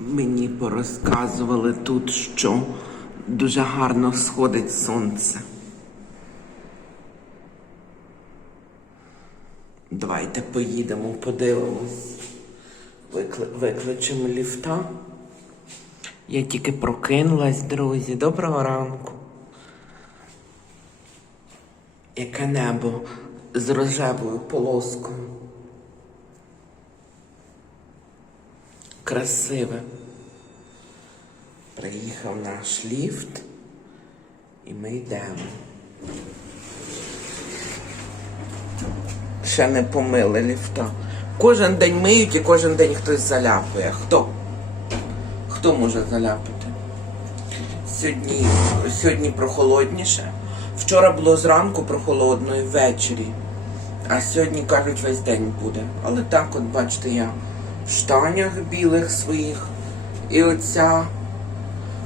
Мені порозказували тут, що дуже гарно сходить сонце. Давайте поїдемо, подивимось. Викли... Викличемо ліфта. Я тільки прокинулась, друзі. Доброго ранку. Яке небо з рожевою полоскою. Красиве. Приїхав наш ліфт, і ми йдемо. Ще не помили ліфта. Кожен день миють і кожен день хтось заляпує. Хто? Хто може заляпати? Сьогодні, сьогодні прохолодніше. Вчора було зранку прохолодно і ввечері. А сьогодні кажуть весь день буде. Але так, от бачите, я в штанях білих своїх. І оця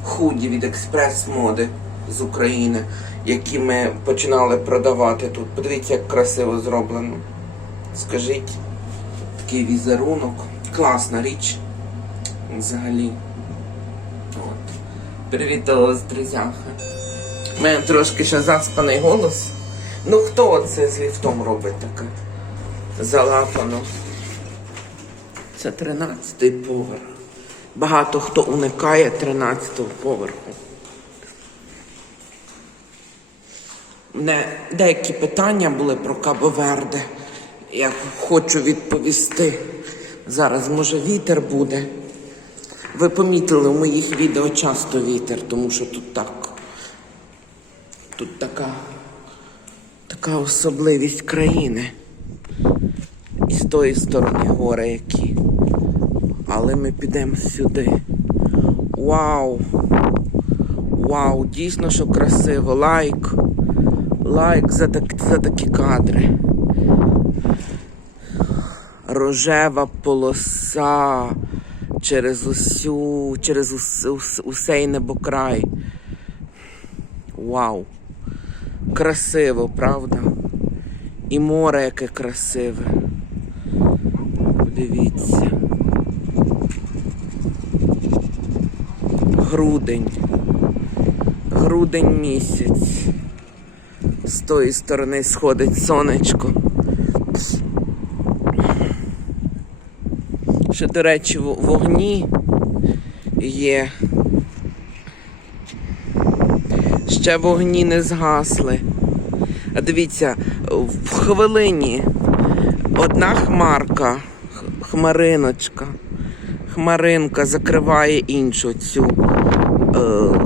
худі від експрес-моди з України, які ми починали продавати тут. Подивіться, як красиво зроблено. Скажіть, такий візерунок. Класна річ. Взагалі. От. Привітала з друзями. У мене трошки ще заспаний голос. Ну хто це з ліфтом робить таке? Залапано. Це 13-й поверх. Багато хто уникає 13-го поверху. Мене деякі питання були про Кабо-Верде. Я хочу відповісти. Зараз, може, вітер буде. Ви помітили у моїх відео часто вітер, тому що тут так. Тут така, така особливість країни. З тої сторони гори які. Але ми підемо сюди. Вау! Вау, дійсно, що красиво. Лайк. Лайк за, так, за такі кадри. Рожева полоса через усю, через ус, ус, усей небокрай. Вау. Красиво, правда? І море яке красиве. Подивіться. Грудень. Грудень місяць. З тої сторони сходить сонечко. Ще, до речі, вогні є. Ще вогні не згасли. А дивіться, в хвилині одна хмарка, хмариночка, хмаринка закриває іншу цю, е,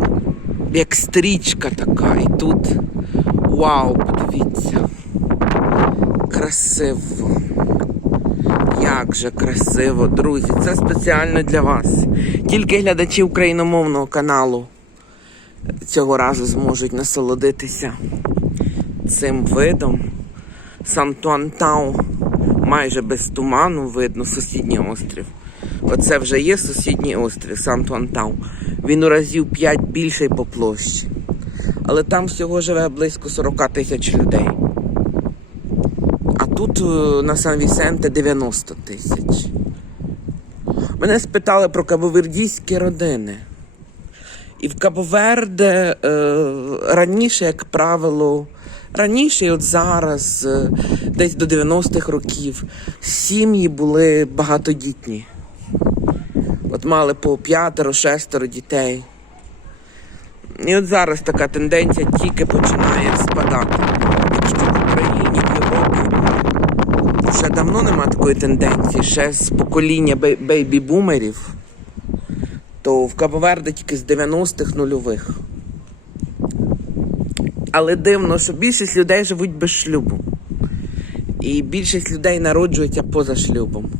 як стрічка така. І тут вау, подивіться. Красиво. Як же красиво, друзі. Це спеціально для вас. Тільки глядачі україномовного каналу цього разу зможуть насолодитися цим видом. Сантуантау майже без туману видно сусідній острів. Оце вже є сусідній острів Сантуантау. Він у разів 5 більший по площі. Але там всього живе близько 40 тисяч людей. А тут е, на Сан-Вісенте 90 тисяч. Мене спитали про кабовердійські родини. І в Кабоверде е, раніше, як правило, раніше, і от зараз, е, десь до 90-х років, сім'ї були багатодітні. От мали по п'ятеро-шестеро дітей. І от зараз така тенденція тільки починає спадати. Якщо в Україні в Європі ще давно нема такої тенденції, ще з покоління бей- бейбі-бумерів то в Кабоверде тільки з 90-х нульових. Але дивно, що більшість людей живуть без шлюбу. І більшість людей народжується поза шлюбом.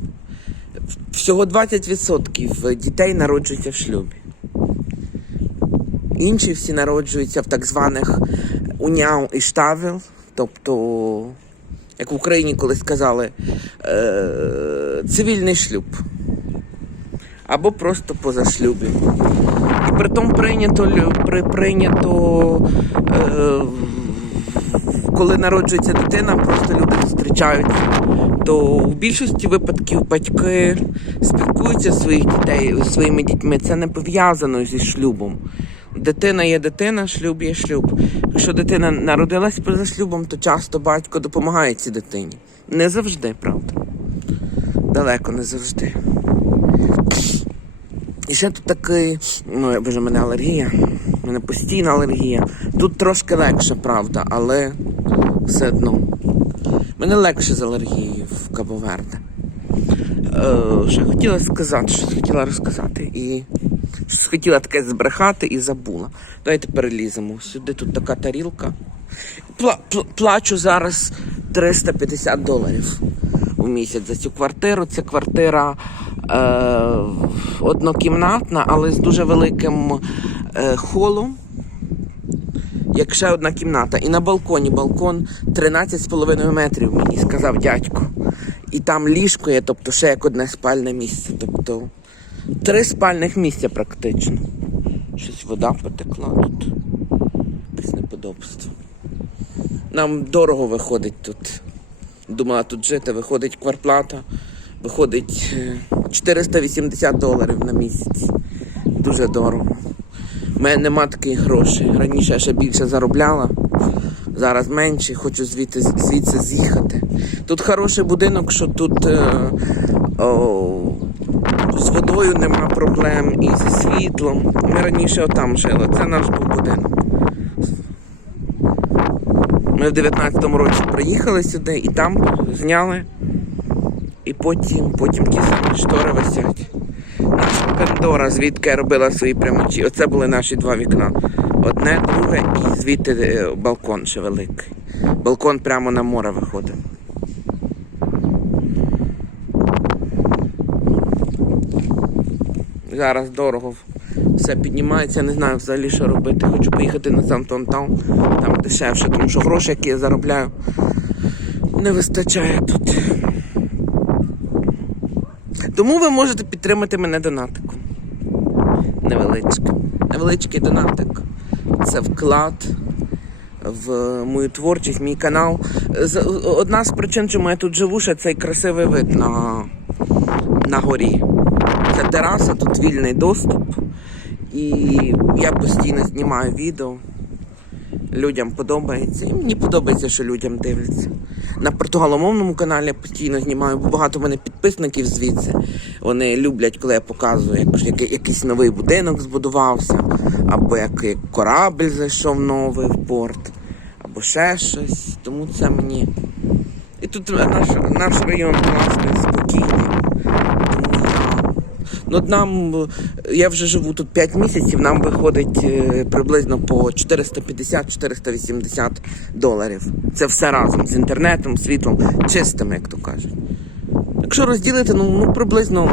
Всього 20% дітей народжуються в шлюбі. Інші всі народжуються в так званих уняв і штавел, тобто, як в Україні колись сказали, е- цивільний шлюб або просто поза шлюбі. Притом прийнято при, прийнято е, коли народжується дитина, просто люди зустрічаються, то в більшості випадків батьки спілкуються своїх дітей своїми дітьми. Це не пов'язано зі шлюбом. Дитина є дитина, шлюб є шлюб. Якщо дитина народилась поза шлюбом, то часто батько допомагає цій дитині. Не завжди, правда. Далеко не завжди. І ще тут такий, ну боже, в мене алергія. У мене постійна алергія. Тут трошки легше, правда, але все одно. Мене легше з алергією в Кабоверде. Е, що хотіла сказати, що хотіла розказати. І щось хотіла таке збрехати і забула. Давайте переліземо. Сюди тут така тарілка. Пла- пла- плачу зараз 350 доларів у місяць за цю квартиру. Це квартира однокімнатна, але з дуже великим е, холом. Як ще одна кімната. І на балконі балкон 13,5 метрів, мені сказав дядько. І там ліжко є, тобто ще як одне спальне місце. Тобто три спальних місця практично. Щось вода потекла тут. Якесь неподобство. Нам дорого виходить тут. Думала тут жити, виходить кварплата, виходить е, 480 доларів на місяць. Дуже дорого. У мене нема таких грошей. Раніше я ще більше заробляла, зараз менше, хочу звідти, звідси з'їхати. Тут хороший будинок, що тут е, о, з водою нема проблем і зі світлом. Ми раніше отам жили, це наш був будинок. Ми в 19-му році приїхали сюди і там зняли. І потім, потім ті самі штори висять. Наша Пендора, звідки я робила свої прямочі. Оце були наші два вікна. Одне, друге і звідти е, балкон ще великий. Балкон прямо на море виходив. Зараз дорого все піднімається, не знаю взагалі, що робити. Хочу поїхати на Сантон-Таун, там дешевше, тому що гроші, які я заробляю, не вистачає тут. Тому ви можете підтримати мене донатиком. Невеличким. Невеличкий донатик. Це вклад в мою творчість, мій канал. Одна з причин, чому я тут живу, ще цей красивий вид на, на горі. Це тераса, тут вільний доступ. І я постійно знімаю відео. Людям подобається. І мені подобається, що людям дивляться. На португаломовному каналі я постійно знімаю, бо багато в мене підписників звідси. Вони люблять, коли я показую, як, як, якийсь новий будинок збудувався, або як корабль зайшов новий в порт, або ще щось. Тому це мені. І тут наш, наш район класний, спокійний. Ну, нам, я вже живу тут 5 місяців, нам виходить е, приблизно по 450-480 доларів. Це все разом з інтернетом, світлом, чистим, як то кажуть. Якщо розділити, ну, ну приблизно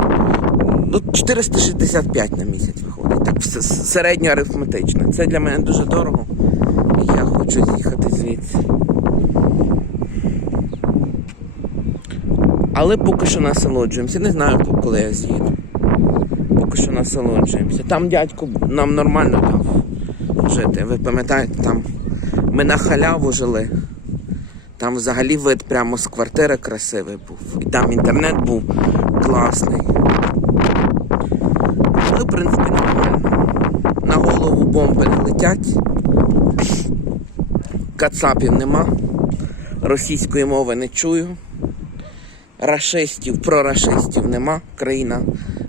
ну, 465 на місяць виходить. Так, середньо арифметично. Це для мене дуже дорого. Я хочу з'їхати звідси. Але поки що насолоджуємося. Не знаю, коли я з'їду поки що насолоджуємося. Там дядько нам нормально дав жити. Ви пам'ятаєте, там ми на халяву жили. Там взагалі вид прямо з квартири красивий був. І там інтернет був класний. Але, в принципі, нормально. На голову бомби не летять. Кацапів нема. Російської мови не чую. Рашистів, прорашистів нема. Країна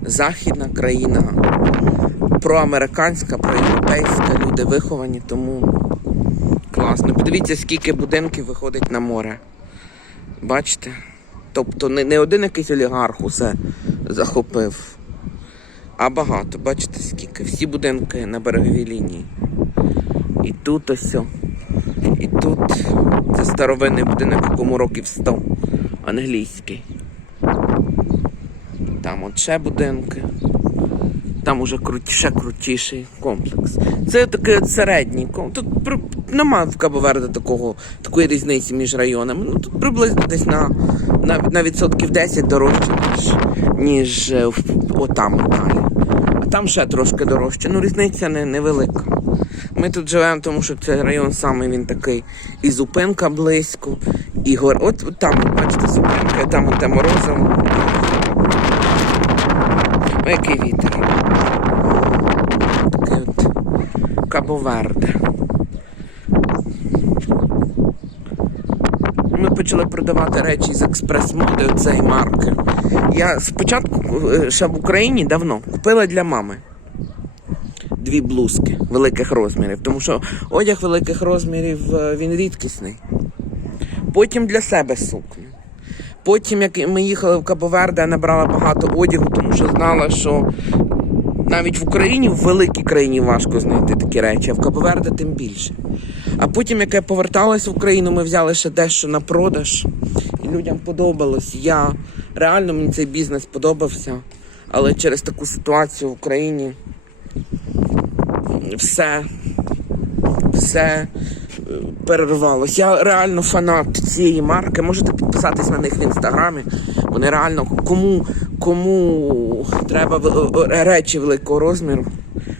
західна, країна проамериканська, проєвропейська, люди виховані, тому класно. Подивіться, скільки будинків виходить на море. Бачите? Тобто не, не один якийсь олігарх усе захопив, а багато. Бачите, скільки? Всі будинки на береговій лінії. І тут ось. І тут це старовинний будинок, якому років 100, англійський. Там ще будинки. Там уже ще крутіший комплекс. Це такий середній комплекс. Тут при- немає в Кабоверде такого, такої різниці між районами. Ну тут приблизно десь на, на, на відсотків 10 дорожче, ніж, ніж е, в, отам далі. А там ще трошки дорожче. Ну різниця не, невелика. Ми тут живемо, тому що цей район саме він такий. І зупинка близько, і гор. От, от там, бачите, зупинка, там те морозиво. О, який вітер. Такий от Кабо-Верде. Ми почали продавати речі з експрес-моди цієї марки. Я спочатку е, ще в Україні давно купила для мами дві блузки великих розмірів, тому що одяг великих розмірів е, він рідкісний. Потім для себе сукню. Потім, як ми їхали в Кабоверде, я набрала багато одягу, що знала, що навіть в Україні, в великій країні важко знайти такі речі, а в Кабоверде тим більше. А потім, як я поверталась в Україну, ми взяли ще дещо на продаж, і людям подобалось. Я реально мені цей бізнес подобався, але через таку ситуацію в Україні все, все перервалось. Я реально фанат цієї марки. Можете підписатись на них в інстаграмі. Вони реально кому, кому треба речі великого розміру.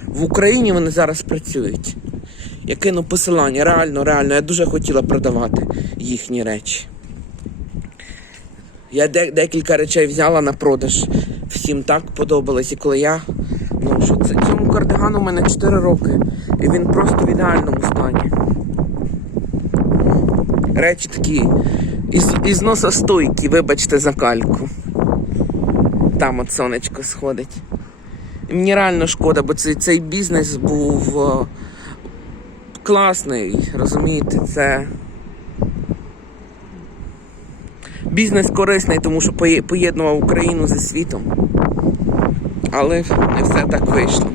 В Україні вони зараз працюють. Я кину посилання, реально, реально, я дуже хотіла продавати їхні речі. Я де- декілька речей взяла на продаж. Всім так подобалось. І коли я. Ну, що це цьому кардигану у мене 4 роки. І він просто в ідеальному. Речі такі із, із носостойкі, вибачте за кальку. Там от сонечко сходить. І мені реально шкода, бо цей, цей бізнес був е, класний, розумієте, це. Бізнес корисний, тому що поєднував Україну зі світом. Але не все так вийшло.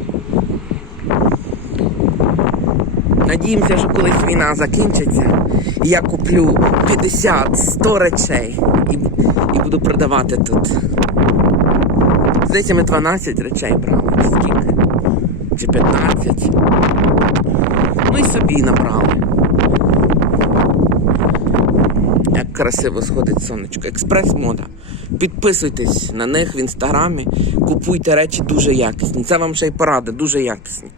Надіємося, що колись війна закінчиться, і я куплю 50-100 речей і, і буду продавати тут. Здається, ми 12 речей брали. Скільки? Чи 15. Ну і собі набрали. Як красиво сходить сонечко. Експрес-мода. Підписуйтесь на них в інстаграмі, купуйте речі дуже якісні. Це вам ще й порада, дуже якісні.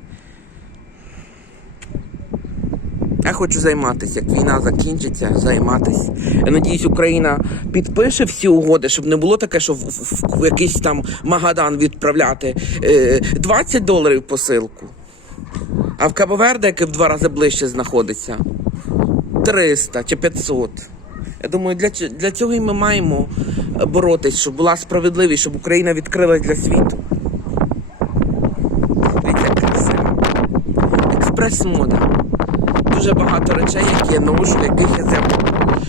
Я хочу займатися, як війна закінчиться, займатися. Я надіюсь, Україна підпише всі угоди, щоб не було таке, що в, в, в якийсь там Магадан відправляти е, 20 доларів посилку. А в Кабоверде, яке в два рази ближче знаходиться, 300 чи 500. Я думаю, для, для цього і ми маємо боротись, щоб була справедливість, щоб Україна відкрилась для світу. Експрес-мода. Дуже багато речей, які я ношу, в яких я,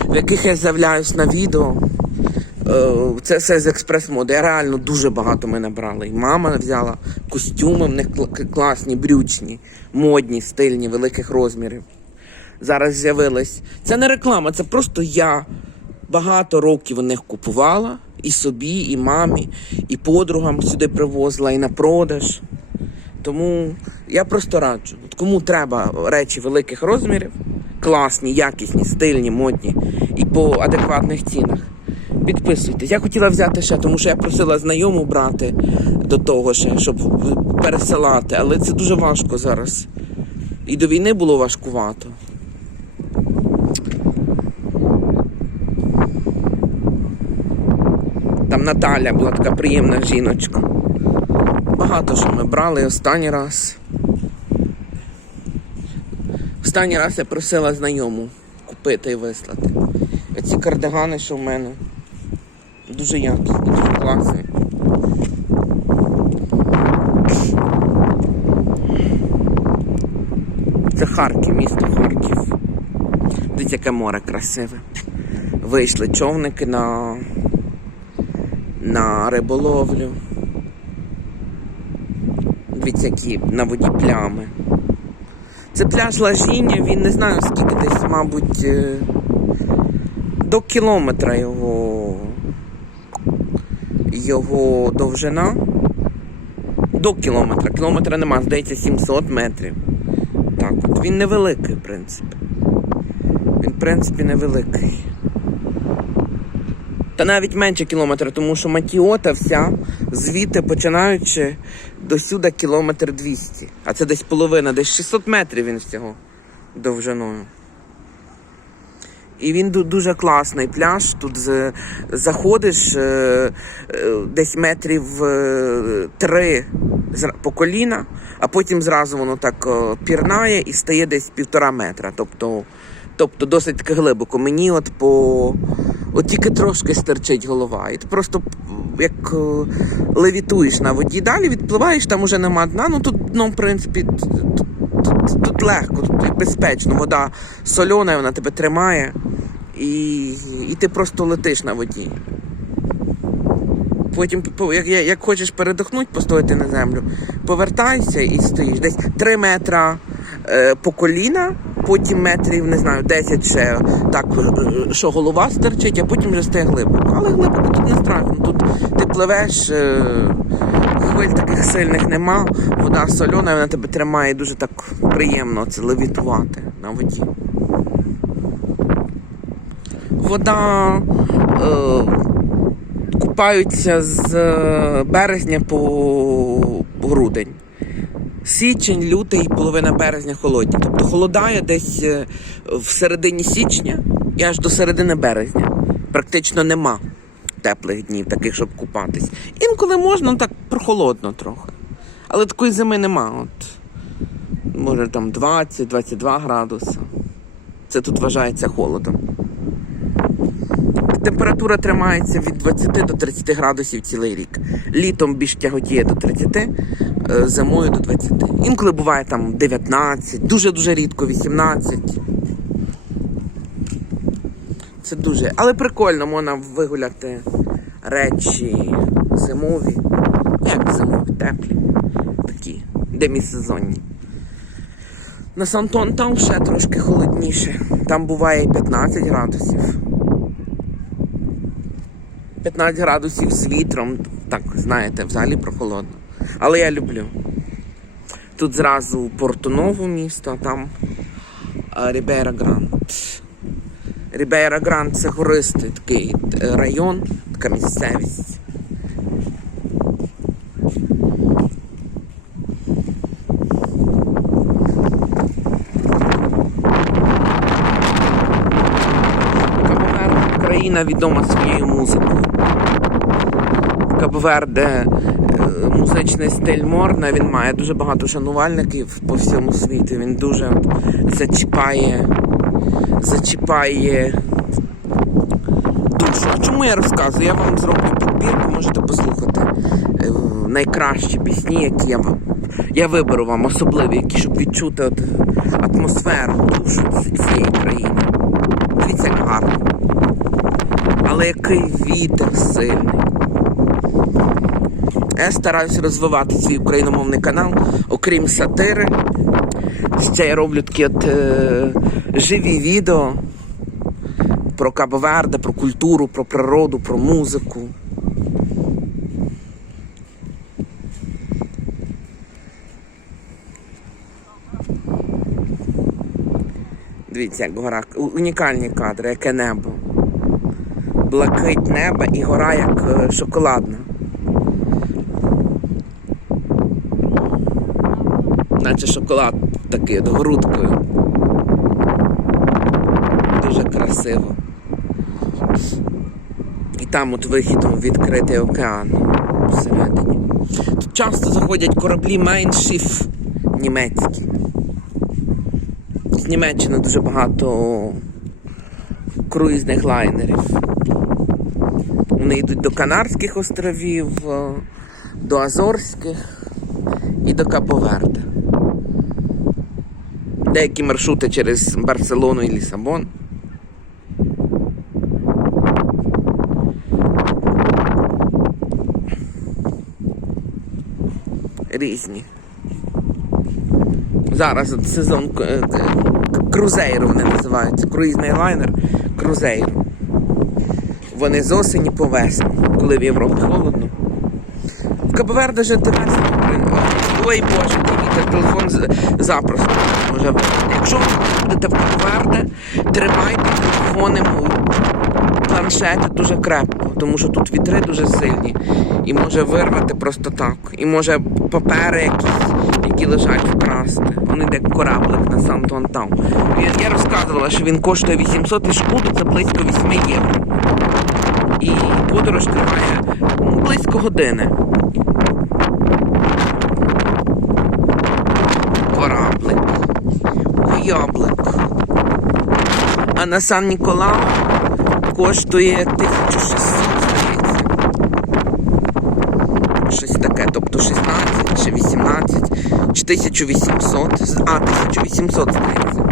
в яких я з'являюсь на відео. Е, Це все з експрес-моди. Реально дуже багато ми набрали. І мама взяла костюми, в них класні, брючні, модні, стильні, великих розмірів. Зараз з'явились. Це не реклама, це просто я багато років у них купувала і собі, і мамі, і подругам сюди привозила, і на продаж. Тому я просто раджу. От кому треба речі великих розмірів, класні, якісні, стильні, модні і по адекватних цінах. Підписуйтесь. Я хотіла взяти ще, тому що я просила знайому брати до того ще, щоб пересилати, але це дуже важко зараз. І до війни було важкувато. Там Наталя була така приємна жіночка. Багато що ми брали останній раз. Останній раз я просила знайому купити і вислати. Оці кардигани, що в мене, дуже якісні, дуже класні. Це Харків, місто Харків. Дивіться, яке море красиве. Вийшли човники на, на риболовлю. Дивіться, які на воді плями. Це пляж Лажіння, він не знаю скільки десь, мабуть, е, до кілометра його, його довжина. До кілометра. Кілометра нема, здається, 700 метрів. Так от. Він невеликий, в принципі. Він, в принципі, невеликий. Та навіть менше кілометра, тому що Матіота вся звідти починаючи до сюди кілометр 200. А це десь половина, десь 600 метрів він всього довжиною. І він дуже класний пляж. Тут заходиш е, е, десь метрів е, три по коліна, а потім зразу воно так пірнає і стає десь півтора метра. Тобто, тобто досить глибоко. Мені от по от тільки трошки стерчить голова. І ти просто як е, левітуєш на воді, далі відпливаєш, там уже нема дна. Ну тут, ну, в принципі, тут, тут, тут легко, тут безпечно. Вода сольона, вона тебе тримає, і, і ти просто летиш на воді. Потім, як, як хочеш передохнути, постояти на землю, повертайся і стоїш. Десь 3 метра е, по коліна, потім метрів, не знаю, 10 ще так, е, що голова стерчить, а потім вже стає глибоко. Але глибоко тут не страшно. Тут ти пливеш, е, хвиль таких сильних нема, вода сольона, вона тебе тримає дуже так приємно це левітувати на воді. Вода. Е, купаються з е, березня по грудень. Січень, лютий, половина березня холодні. Тобто холодає десь е, в середині січня і аж до середини березня. Практично нема теплих днів, таких, щоб купатись. Інколи можна, ну так прохолодно трохи. Але такої зими нема. От, може там 20-22 градуси. Це тут вважається холодом. Температура тримається від 20 до 30 градусів цілий рік. Літом більш тяготіє до 30, е, зимою до 20. Інколи буває там 19, дуже-дуже рідко 18. Це дуже. Але прикольно, можна вигуляти речі зимові. Як зимові, теплі. Такі, демісезонні. На Сантон там ще трошки холодніше. Там буває і 15 градусів. 15 градусів з вітром, так, знаєте, взагалі прохолодно. Але я люблю. Тут зразу Портоново місто, а там Рібейра Гранд. Рібейра Гранд це гористий такий е, район, така місцевість. Кабоверде країна відома своєю музикою. Кабоверде е, музичний стиль морна, він має дуже багато шанувальників по всьому світі. Він дуже зачіпає, зачіпає душу. Чому я розказую? Я вам зроблю підбірку, можете послухати е, найкращі пісні, які я вам. Я виберу вам особливі, які щоб відчути от атмосферу, душу цієї країни. Дивіться, як гарно. Але який вітер сильний. Я стараюся розвивати свій україномовний канал, окрім сатири. Ще я роблю такі от е, живі відео про Кабоверде, про культуру, про природу, про музику. Дивіться, як гора. Унікальні кадри, яке небо. Блакить неба і гора як е, Наче шоколад такий от грудкою. Дуже красиво. І там от вихідом відкритий океан всередині. Тут часто заходять кораблі Майншіф німецькі. З Німеччини дуже багато круїзних лайнерів. Вони йдуть до Канарських островів, е, до Азорських і до Кабоверде. Деякі маршрути через Барселону і Лісабон. Різні. Зараз сезон е, е, крузейру вони називаються. Круїзний лайнер крузейру. Вони з осені по весну, коли в Європі холодно. В Кабоверде весело. блін. Ой Боже, дивіться, телефон запросто бути. Якщо ви будете в Кабоверде, тримайте телефони, планшети дуже крепко. тому що тут вітри дуже сильні і може вирвати просто так. І може папери якісь, які лежать вкрасти. Вони йде кораблик на Санту Антау. Я, розказувала, що він коштує 800 і шкуду, це близько 8 євро. І подорож триває ну, близько години. Кораблик. Куяблик. А на Сан Ніколау коштує 1600, здається. Щось таке, тобто 16 чи 18 чи 1800. А, 1800, здається.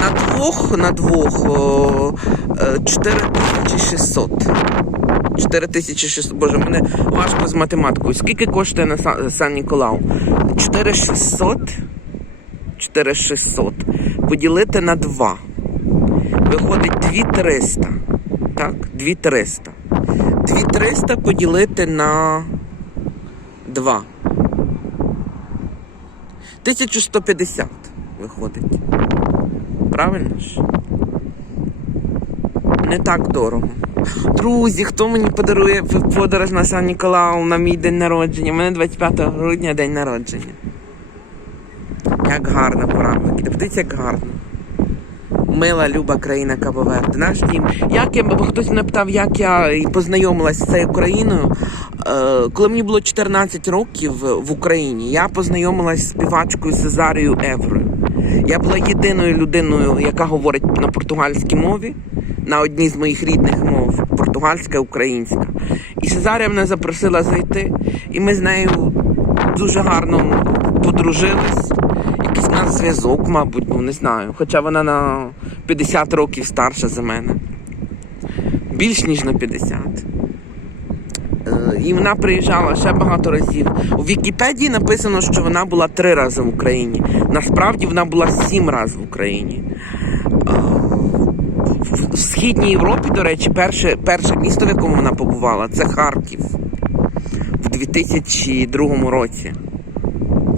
На двох, на двох о, е, 4600. 4600. Боже, мене важко з математикою. Скільки коштує на Сан, Ніколау? 4600. 4600. Поділити на 2. Виходить 2300. Так, 2300. 2300 поділити на 2. 1150 виходить. Правильно ж? Не так дорого. Друзі, хто мені подарує подорож на Сан Ніколау на мій день народження? У мене 25 грудня день народження. Як гарно кораблики. Подивіться, як гарно. Мила, люба країна Кабоверде. Наш дім. Як я, хтось мене питав, як я і познайомилася з цією країною. Е, коли мені було 14 років в Україні, я познайомилася з співачкою Сезарією Еврою. Я була єдиною людиною, яка говорить на португальській мові, на одній з моїх рідних мов португальська, українська. І Сезарія мене запросила зайти, і ми з нею дуже гарно подружились. Якийсь у нас зв'язок, мабуть, ну не знаю. Хоча вона на 50 років старша за мене. Більш ніж на 50. Е, І вона приїжджала ще багато разів. У Вікіпедії написано, що вона була три рази в Україні. Насправді вона була сім разів в Україні. В Східній Європі, до речі, перше, перше місто, в якому вона побувала, це Харків в 2002 році.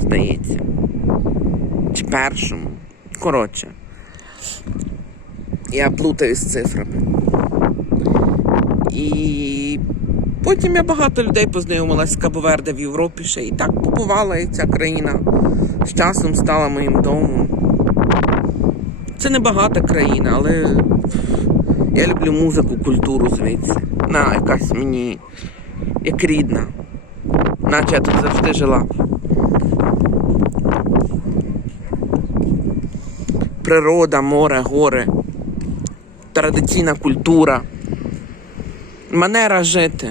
Здається. Чи першому. Коротше. Я плутаю з цифрами. І потім я багато людей познайомилася з Кабоверде в Європі ще. І так побувала і ця країна з часом стала моїм домом. Це не багата країна, але я люблю музику, культуру звідси. На якась мені як рідна. Наче я тут завжди жила. Природа, море, гори, традиційна культура, манера жити.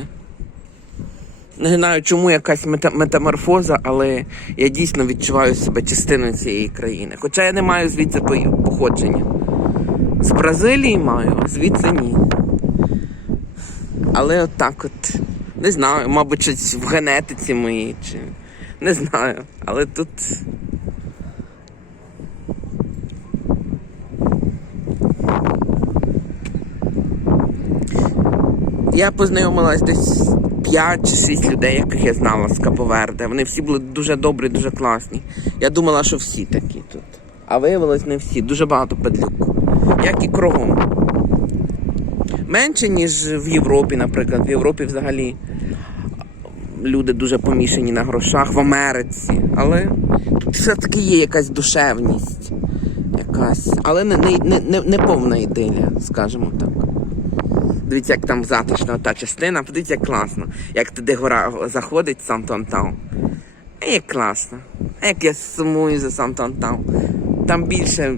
Не знаю, чому якась мета- метаморфоза, але я дійсно відчуваю себе частиною цієї країни. Хоча я не маю звідси походження. З Бразилії маю, звідси ні. Але отак от, не знаю, мабуть, щось в генетиці моїй, чи не знаю. Але тут. Я познайомилась десь 5 чи 6 людей, яких я знала з Каповерде. Вони всі були дуже добрі, дуже класні. Я думала, що всі такі тут. А виявилось не всі. Дуже багато падлюк. Як і кругом. Менше, ніж в Європі, наприклад. В Європі взагалі люди дуже помішані на грошах, в Америці. Але тут все-таки є якась душевність. Якась. Але не, не, не, не, повна ідилія, скажімо так. Дивіться, як там затишна та частина. Подивіться, як класно. Як туди гора заходить Сант-Антау. А як класно. Як я сумую за Сант-Антау. Там більше,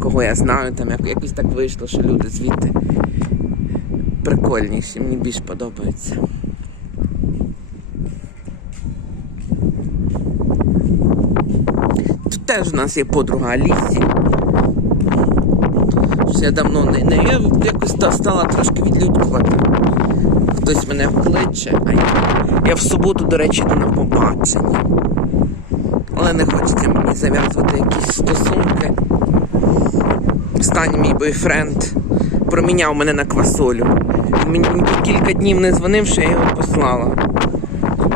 кого я знаю, там якось так вийшло, що люди звідти прикольніші, мені більш подобається. Тут теж у нас є подруга Алісі. Щось я давно не, не я якось та- стала трошки відлюдкувати. Хтось мене кличе, а я, я в суботу, до речі, йду на побачення. Але не хочеться мені зав'язувати якісь стосунки. Останній мій бойфренд проміняв мене на квасолю. Мені кілька днів не дзвонив, що я його послала.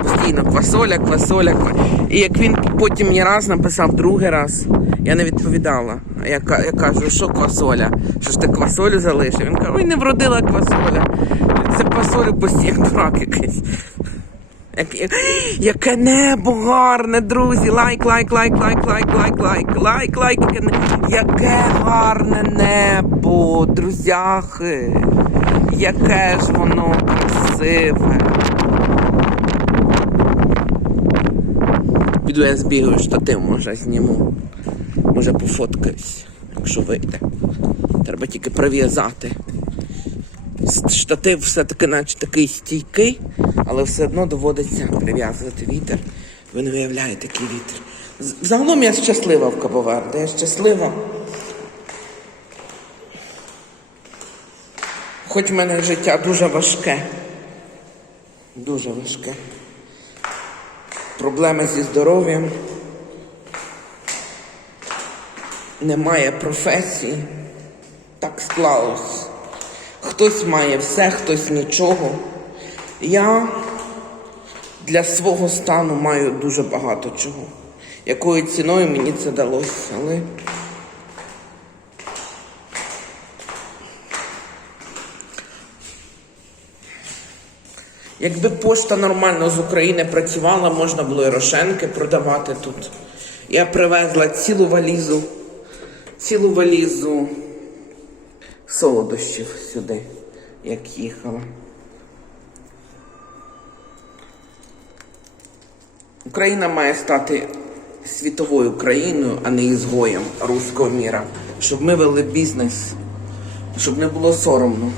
Постійно квасоля, квасоля, ква... І як він потім мені раз написав другий раз, я не відповідала. Я, я кажу, що квасоля? Що ж ти квасолю залишив? Він каже, ой, не вродила квасоля. Це квасолю постійно дурак якийсь. Як, як- яке небо гарне, друзі! Лайк, лайк, лайк, лайк, лайк, лайк, лайк, лайк, лайк. Яке, гарне небо, друзяхи! Яке ж воно красиве. Піду я збігаю штатив, може зніму. Може пофоткаюсь, якщо вийде. Треба тільки прив'язати. Штатив все-таки наче такий стійкий, але все одно доводиться прив'язувати вітер. Ви не уявляєте, який вітер. Загалом я щаслива в Кабоверде, я щаслива. Хоч в мене життя дуже важке. Дуже важке. Проблеми зі здоров'ям. Немає професії. Так склалось. Хтось має все, хтось нічого. Я для свого стану маю дуже багато чого. Якою ціною мені це далося, але. Якби пошта нормально з України працювала, можна було і рошенки продавати тут. Я привезла цілу валізу, цілу валізу солодощів сюди, як їхала. Україна має стати світовою країною, а не ізгоєм руського міра. Щоб ми вели бізнес, щоб не було соромно.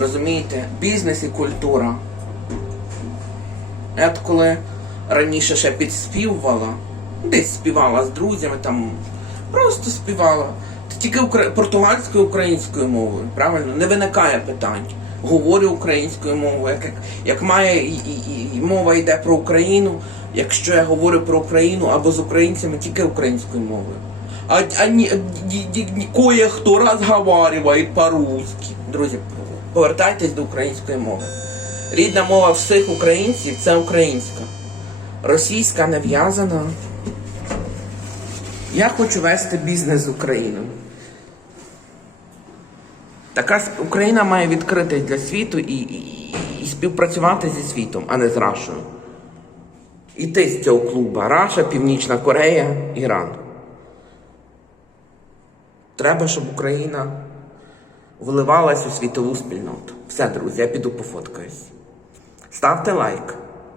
Розумієте? Бізнес і культура. Я коли раніше ще підспівувала, десь співала з друзями, там просто співала. Тільки португальською українською мовою, правильно? Не виникає питань. Говорю українською мовою, як, як, має і, і, і мова йде про Україну, якщо я говорю про Україну або з українцями, тільки українською мовою. А, а ні, ні- кое-хто розговариває по-русски. Друзі, повертайтесь до української мови. Рідна мова всіх українців це українська. Російська нав'язана. Я хочу вести бізнес з Україною. Така Україна має відкритись для світу і, і, і співпрацювати зі світом, а не з Рашою. Іти з цього клубу. Раша, Північна Корея, Іран. Треба, щоб Україна вливалась у світову спільноту. Все, друзі, я піду пофоткаюсь. Ставте лайк.